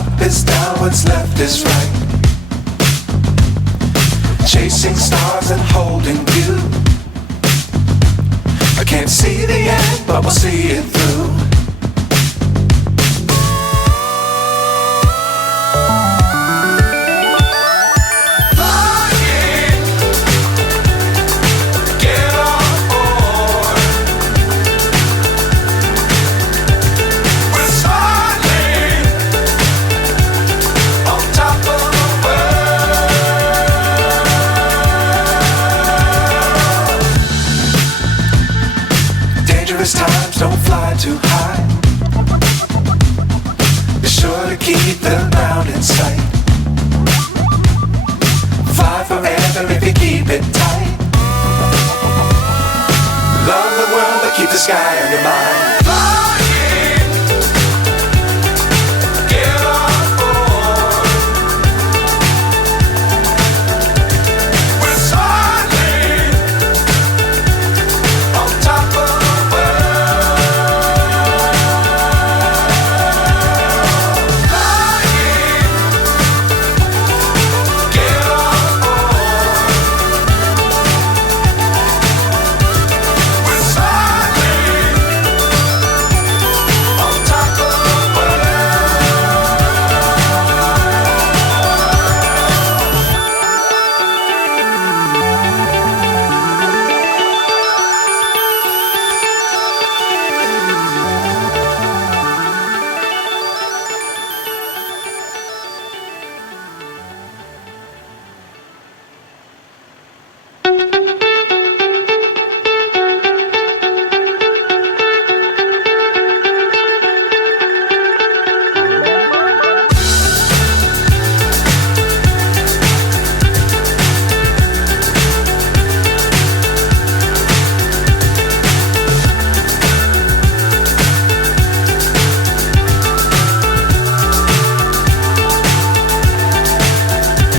Up is down, what's left is right. Chasing stars and holding you. I can't see the end, but we'll see it through. Times don't fly too high. Be sure to keep the ground in sight. Fly forever if you keep it tight. Love the world but keep the sky on your mind. Fly.